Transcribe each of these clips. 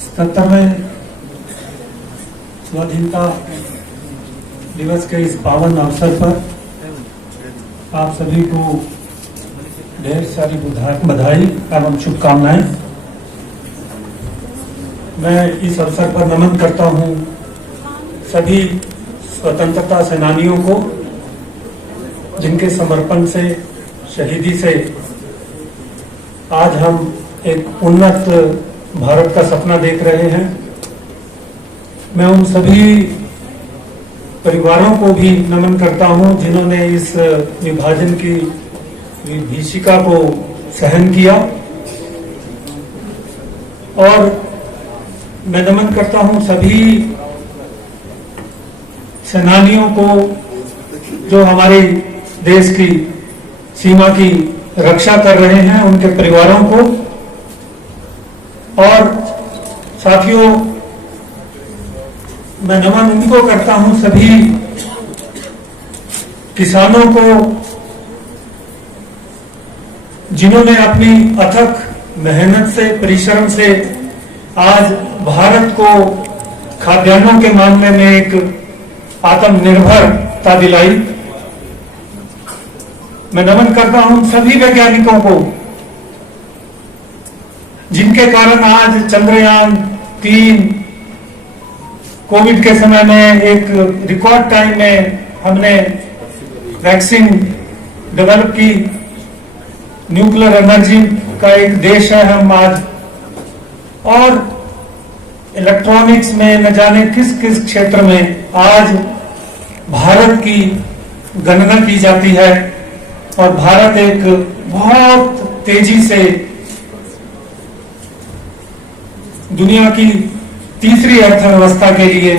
77वें स्वाधीनता दिवस के इस पावन अवसर पर आप सभी को ढेर सारी बधाई एवं शुभकामनाएं। मैं इस अवसर पर नमन करता हूं सभी स्वतंत्रता सेनानियों को, जिनके समर्पण से, शहीदी से आज हम एक उन्नत भारत का सपना देख रहे हैं। मैं उन सभी परिवारों को भी नमन करता हूं जिन्होंने इस विभाजन की विभीषिका को सहन किया, और मैं नमन करता हूं सभी सेनानियों को जो हमारे देश की सीमा की रक्षा कर रहे हैं, उनके परिवारों को। और साथियों, मैं नमन उनको करता हूं सभी किसानों को, जिन्होंने अपनी अथक मेहनत से, परिश्रम से आज भारत को खाद्यान्नों के मामले में एक आत्मनिर्भरता दिलाई। मैं नमन करता हूं सभी वैज्ञानिकों को, जिनके कारण आज चंद्रयान 3 कोविड के समय में एक रिकॉर्ड टाइम में हमने वैक्सीन डेवलप की। न्यूक्लियर एनर्जी का एक देश है हम आज, और इलेक्ट्रॉनिक्स में न जाने किस किस क्षेत्र में आज भारत की गणना की जाती है, और भारत एक बहुत तेजी से दुनिया की तीसरी अर्थव्यवस्था के लिए,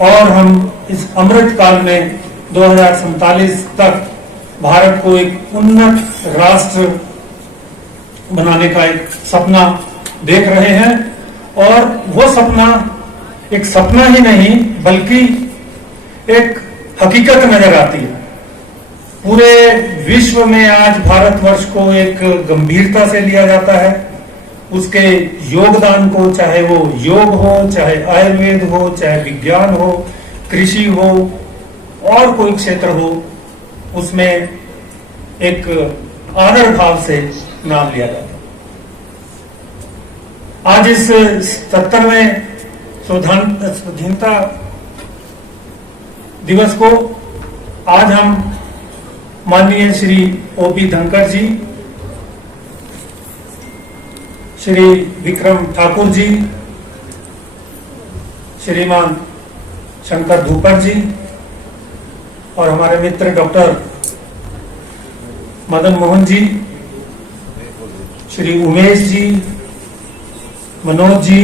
और हम इस अमृत काल में 2047 तक भारत को एक उन्नत राष्ट्र बनाने का एक सपना देख रहे हैं। और वो सपना एक सपना ही नहीं बल्कि एक हकीकत नजर आती है। पूरे विश्व में आज भारतवर्ष को एक गंभीरता से लिया जाता है। उसके योगदान को, चाहे वो योग हो, चाहे आयुर्वेद हो, चाहे विज्ञान हो, कृषि हो, और कोई क्षेत्र हो, उसमें एक आदर भाव से नाम लिया जाता है। आज इस 77वें स्वाधीनता दिवस को आज हम माननीय श्री ओपी धनखड़ जी, श्री विक्रम ठाकुर जी, श्रीमान शंकर धूपर जी, और हमारे मित्र डॉक्टर मदन मोहन जी, श्री उमेश जी, मनोज जी,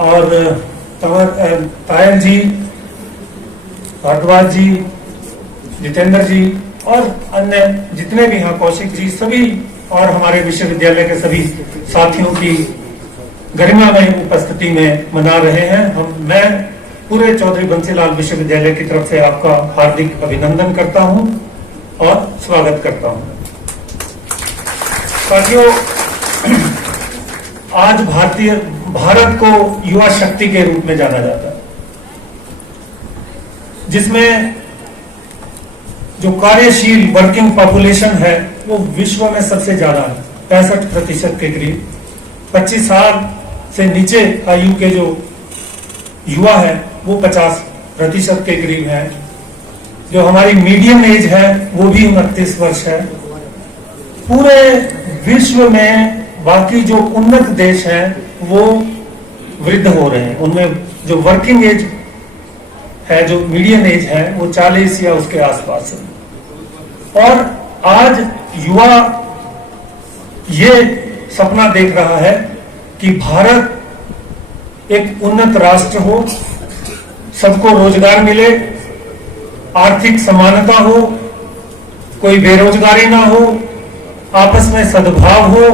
और तायल जी, भारद्वाज जी, जितेंद्र जी, और अन्य जितने भी हैं, कौशिक जी, सभी, और हमारे विश्वविद्यालय के सभी साथियों की गरिमामय उपस्थिति में मना रहे हैं। मैं पूरे चौधरी बंसीलाल विश्वविद्यालय की तरफ से आपका हार्दिक अभिनंदन करता हूं और स्वागत करता हूं। साथियों, आज भारत को युवा शक्ति के रूप में जाना जाता है, जिसमें जो कार्यशील वर्किंग पॉपुलेशन है वो विश्व में सबसे ज्यादा है, 65% के करीब। 25 साल से नीचे आयु के जो युवा है वो 50% के करीब है। जो हमारी मीडियम एज है वो भी 29 वर्ष है। पूरे विश्व में बाकी जो उन्नत देश हैं वो वृद्ध हो रहे हैं, उनमें जो वर्किंग एज है, जो मीडियम एज है, वो 40 या उसके आसपास है। और आज युवा ये सपना देख रहा है कि भारत एक उन्नत राष्ट्र हो, सबको रोजगार मिले, आर्थिक समानता हो, कोई बेरोजगारी ना हो, आपस में सद्भाव हो,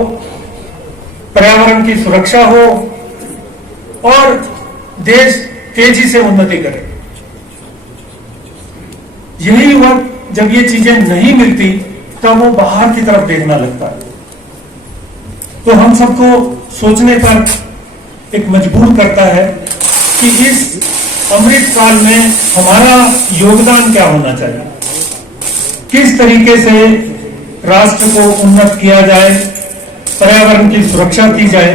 पर्यावरण की सुरक्षा हो, और देश तेजी से उन्नति करे। यही वक्त जब ये चीजें नहीं मिलती तब वो बाहर की तरफ देखना लगता है। तो हम सबको सोचने पर एक मजबूर करता है कि इस अमृत काल में हमारा योगदान क्या होना चाहिए, किस तरीके से राष्ट्र को उन्नत किया जाए, पर्यावरण की सुरक्षा की जाए।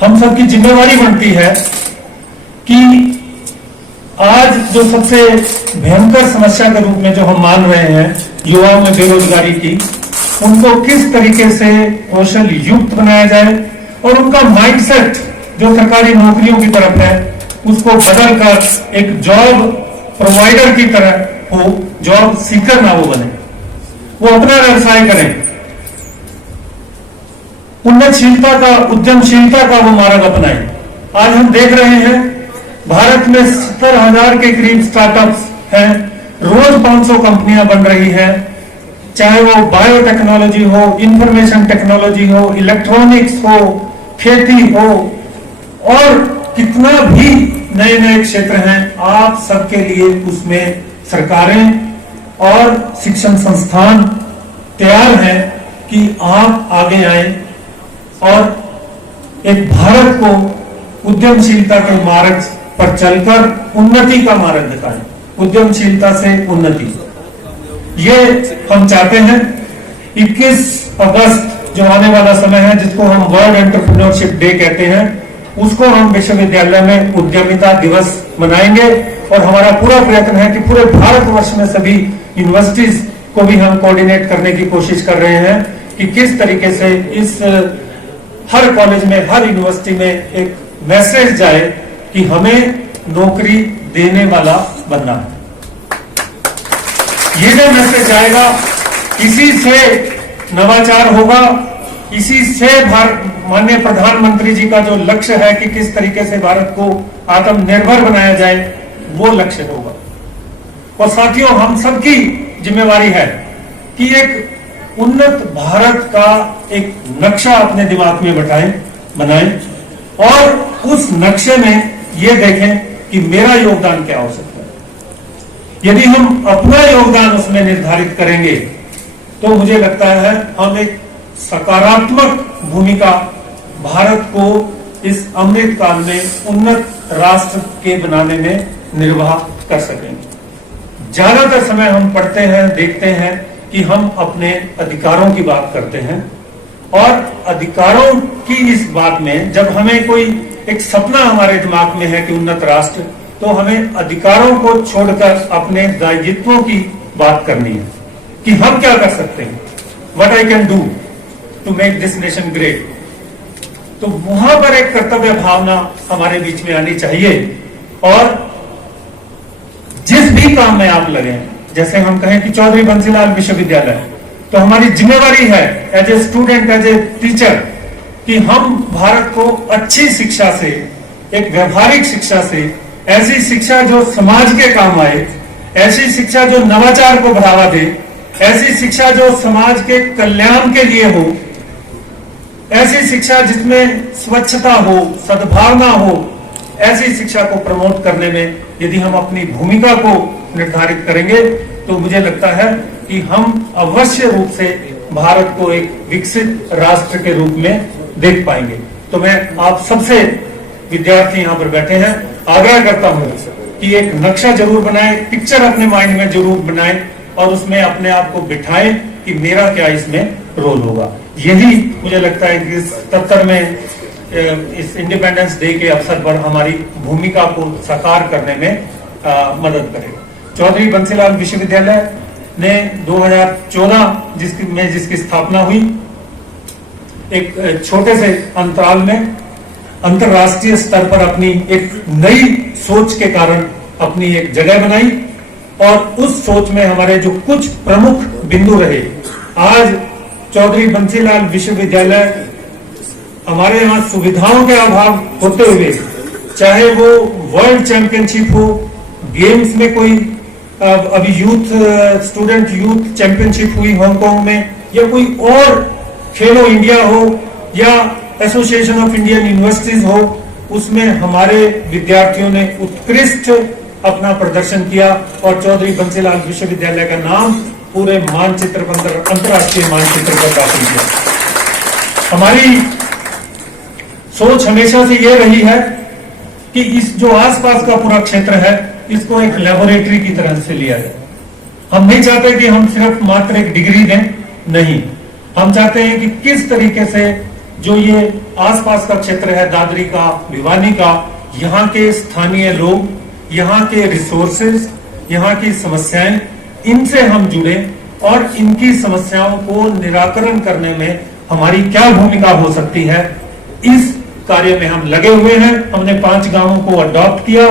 हम सबकी जिम्मेवारी बनती है कि आज जो सबसे भयंकर समस्या के रूप में जो हम मान रहे हैं युवाओं में बेरोजगारी की, उनको किस तरीके से कौशल युक्त बनाया जाए और उनका माइंडसेट जो सरकारी नौकरियों की तरफ है उसको बदलकर एक जॉब प्रोवाइडर की तरह हो, जॉब सीकर ना वो बने, वो अपना व्यवसाय करें, उन्नतशीलता का, उद्यमशीलता का वो मार्ग अपनाएं। आज हम देख रहे हैं भारत में 70,000 के करीब स्टार्टअप्स हैं, रोज 500 कंपनियां बन रही हैं, चाहे वो बायोटेक्नोलॉजी हो, इंफॉर्मेशन टेक्नोलॉजी हो, इलेक्ट्रॉनिक्स हो, खेती हो और कितना भी नए नए क्षेत्र हैं। आप सबके लिए उसमें सरकारें और शिक्षण संस्थान तैयार हैं कि आप आगे आए और एक भारत को उद्यमशीलता के मार्ग पर चलकर उन्नति का मार्ग दिखाएं, उद्यमशीलता से उन्नति। ये हम चाहते हैं। 21 अगस्त जो आने वाला समय है, जिसको हम वर्ल्ड एंटरप्रेन्योरशिप डे कहते हैं, उसको हम विश्वविद्यालय में उद्यमिता दिवस मनाएंगे और हमारा पूरा प्रयत्न है कि पूरे भारतवर्ष में सभी यूनिवर्सिटीज को भी हम कोऑर्डिनेट करने की कोशिश कर रहे हैं कि किस तरीके से इस हर कॉलेज में, हर यूनिवर्सिटी में एक मैसेज जाए कि हमें नौकरी देने वाला बनना है। ये जो मैसेज आएगा, इसी से नवाचार होगा, इसी से माननीय प्रधानमंत्री जी का जो लक्ष्य है कि किस तरीके से भारत को आत्मनिर्भर बनाया जाए, वो लक्ष्य होगा। और साथियों, हम सबकी जिम्मेवारी है कि एक उन्नत भारत का एक नक्शा अपने दिमाग में बनाएं और उस नक्शे में ये देखें कि मेरा योगदान क्या हो सकता है। यदि हम अपना योगदान उसमें निर्धारित करेंगे तो मुझे लगता है हम एक सकारात्मक भूमिका भारत को इस अमृत काल में उन्नत राष्ट्र के बनाने में निर्वाह कर सकेंगे। ज्यादातर समय हम पढ़ते हैं, देखते हैं कि हम अपने अधिकारों की बात करते हैं और अधिकारों की इस बात में जब हमें कोई एक सपना हमारे दिमाग में है कि उन्नत राष्ट्र, तो हमें अधिकारों को छोड़कर अपने दायित्वों की बात करनी है कि हम क्या कर सकते हैं, what I can do to make this nation great. तो वहां पर एक कर्तव्य भावना हमारे बीच में आनी चाहिए और जिस भी काम में आप लगे, जैसे हम कहें कि चौधरी बंसीलाल विश्वविद्यालय, तो हमारी जिम्मेवारी है as a student, as a teacher, कि हम भारत को अच्छी शिक्षा से, एक व्यवहारिक शिक्षा से, ऐसी शिक्षा जो समाज के काम आए, ऐसी शिक्षा जो नवाचार को बढ़ावा दे, ऐसी शिक्षा जो समाज के कल्याण के लिए हो, ऐसी शिक्षा जिसमें स्वच्छता हो, सद्भावना हो, ऐसी शिक्षा को प्रमोट करने में यदि हम अपनी भूमिका को निर्धारित करेंगे तो मुझे लगता है कि हम अवश्य रूप से भारत को एक विकसित राष्ट्र के रूप में देख पाएंगे। तो मैं आप सबसे, विद्यार्थी यहाँ पर बैठे हैं, आग्रह करता हूँ कि एक नक्शा जरूर बनाएं, पिक्चर अपने माइंड में जरूर बनाएं और उसमें अपने आप को बिठाएं कि मेरा क्या इसमें रोल होगा। यही मुझे लगता है कि इस 77 में इस इंडिपेंडेंस डे के अवसर पर हमारी भूमिका को साकार करने में मदद करेगा। चौधरी बंसीलाल विश्वविद्यालय ने 2014 जिसकी स्थापना हुई, एक छोटे से अंतराल में अंतरराष्ट्रीय स्तर पर अपनी एक नई सोच के कारण अपनी एक जगह बनाई और उस सोच में हमारे जो कुछ प्रमुख बिंदु रहे, आज चौधरी बंसीलाल विश्वविद्यालय हमारे यहाँ सुविधाओं के अभाव होते हुए, चाहे वो वर्ल्ड चैंपियनशिप हो, गेम्स में कोई अभी स्टूडेंट यूथ चैंपियनशिप हुई हांगकांग में, या कोई और खेलो इंडिया हो या एसोसिएशन ऑफ इंडियन यूनिवर्सिटीज हो, उसमें हमारे विद्यार्थियों ने उत्कृष्ट अपना प्रदर्शन किया और चौधरी बंसीलाल विश्वविद्यालय का नाम पूरे मानचित्र पर, अंतरराष्ट्रीय मानचित्र पर दाखिल किया। हमारी सोच हमेशा से ये रही है कि इस जो आसपास का पूरा क्षेत्र है इसको एक लेबोरेटरी की तरह से लिया जाए। हम नहीं चाहते कि हम सिर्फ मात्र एक डिग्री दें, नहीं, हम चाहते हैं कि किस तरीके से जो ये आसपास का क्षेत्र है, दादरी का, भिवानी का, यहाँ के स्थानीय लोग, यहाँ के रिसोर्सेज, यहाँ की समस्याएं, इनसे हम जुड़े और इनकी समस्याओं को निराकरण करने में हमारी क्या भूमिका हो सकती है, इस कार्य में हम लगे हुए हैं। हमने 5 गांवों को अडॉप्ट किया।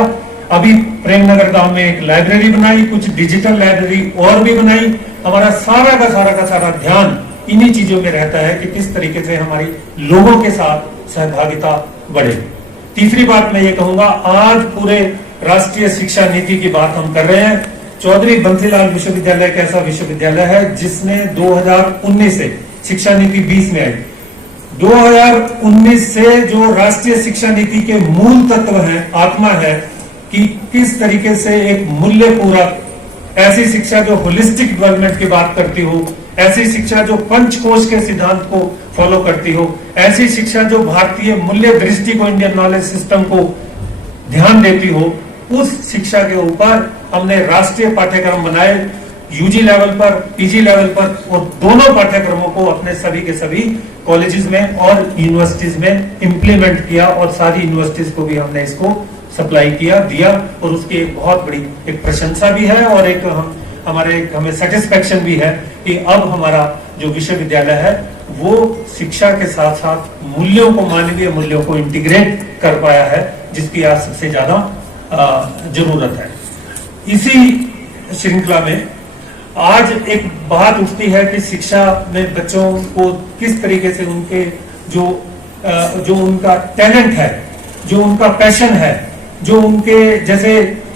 अभी प्रेमनगर गांव में एक लाइब्रेरी बनाई, कुछ डिजिटल लाइब्रेरी और भी बनाई। हमारा सारा का सारा ध्यान इन्हीं चीजों में रहता है कि किस तरीके से हमारी लोगों के साथ सहभागिता बढ़े। तीसरी बात मैं ये कहूंगा, आज पूरे राष्ट्रीय शिक्षा नीति की बात हम कर रहे हैं। चौधरी बंसीलाल विश्वविद्यालय एक ऐसा विश्वविद्यालय है जिसने 2019 से, शिक्षा नीति 20 में आई, 2019 से जो राष्ट्रीय शिक्षा नीति के मूल तत्व हैं, आत्मा है कि किस तरीके से एक मूल्य पूरक ऐसी शिक्षा जो होलिस्टिक डेवलपमेंट की बात करती हो, ऐसी शिक्षा जो पंचकोश के सिद्धांत को फॉलो करती हो, ऐसी शिक्षा जो भारतीय मूल्य दृष्टि को, इंडियन नॉलेज सिस्टम को ध्यान देती हो, उस शिक्षा के ऊपर हमने राष्ट्रीय पाठ्यक्रम बनाए, यूजी लेवल पर, पीजी लेवल पर, और दोनों पाठ्यक्रमों को अपने सभी के सभी कॉलेजेस में और यूनिवर्सिटीज में इंप्लीमेंट किया और सारी यूनिवर्सिटीज को भी हमने इसको सप्लाई किया, दिया, और उसकी एक बहुत बड़ी एक प्रशंसा भी है और एक हमें सेटिस्फेक्शन भी है कि अब हमारा जो विश्वविद्यालय है वो शिक्षा के साथ साथ मूल्यों को, मानवीय मूल्यों को इंटीग्रेट कर पाया है, जिसकी आज सबसे ज्यादा जरूरत है। इसी श्रृंखला में आज एक बात उठती है कि शिक्षा में बच्चों को किस तरीके से उनके जो उनका टैलेंट है, जो उनका पैशन है, जो उनके, जैसे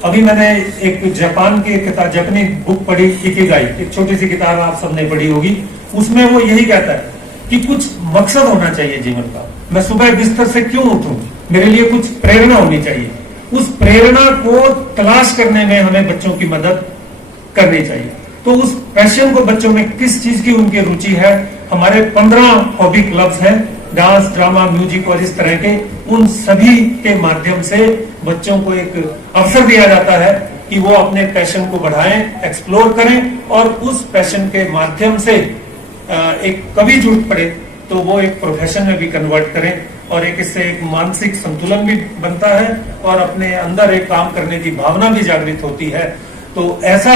अभी मैंने एक जापान की किताब, जापानी बुक पढ़ी, इकिगाई, एक छोटी सी किताब आप सबने पढ़ी होगी। उसमें वो यही कहता है कि कुछ मकसद होना चाहिए जीवन का। मैं सुबह बिस्तर से क्यों उठूं, मेरे लिए कुछ प्रेरणा होनी चाहिए। उस प्रेरणा को तलाश करने में हमें बच्चों की मदद करनी चाहिए। तो उस पैशन को, बच्चों में किस चीज की उनकी रुचि है, हमारे 15 हॉबी क्लब्स हैं, डांस, ड्रामा, म्यूजिक और इस तरह के, उन सभी के माध्यम से बच्चों को एक अवसर दिया जाता है कि वो अपने पैशन को बढ़ाएं, एक्सप्लोर करें और उस पैशन के माध्यम से एक कभी जरूरत पड़े तो वो एक प्रोफेशन में भी कन्वर्ट करें, और एक इससे एक मानसिक संतुलन भी बनता है और अपने अंदर एक काम करने की भावना भी जागृत होती है। तो ऐसा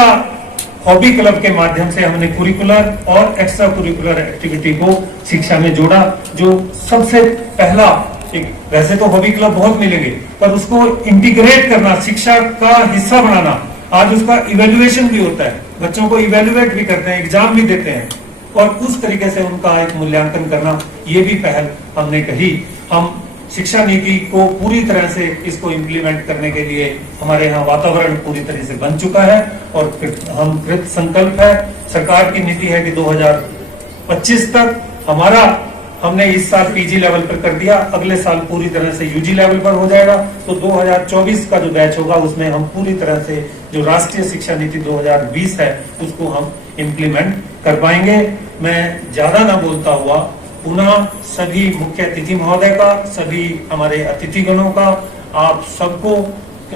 हॉबी क्लब के माध्यम से हमने कुरिकुलर और एक्स्ट्रा कुरिकुलर एक्टिविटी को शिक्षा में जोड़ा, जो सबसे पहला एक, वैसे तो हॉबी क्लब बहुत मिलेंगे, पर उसको इंटीग्रेट करना, शिक्षा का हिस्सा बनाना। आज उसका इवेल्युएशन भी होता है, बच्चों को इवेल्युएट भी करते हैं, एग्जाम भी देते हैं, और उस तरीके से उनका एक मूल्यांकन करना, ये भी पहल हमने कही। हम शिक्षा नीति को पूरी तरह से इसको इम्प्लीमेंट करने के लिए हमारे यहाँ वातावरण पूरी तरह से बन चुका है और हम कृत संकल्प है। सरकार की नीति है कि 2025 तक हमने इस साल पीजी लेवल पर कर दिया, अगले साल पूरी तरह से यूजी लेवल पर हो जाएगा। तो 2024 का जो बैच होगा उसमें हम पूरी तरह से जो राष्ट्रीय शिक्षा नीति 2020 है उसको हम इम्प्लीमेंट कर पाएंगे। मैं ज्यादा ना बोलता हुआ पुनः सभी मुख्य अतिथि महोदय का, सभी हमारे अतिथिगणों का, आप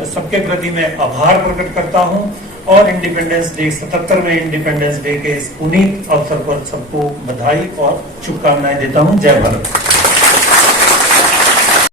सबके प्रति मैं आभार प्रकट करता हूं और इंडिपेंडेंस डे, 77वें इंडिपेंडेंस डे के इस पुनीत अवसर पर सबको बधाई और शुभकामनाएं देता हूं। जय भारत।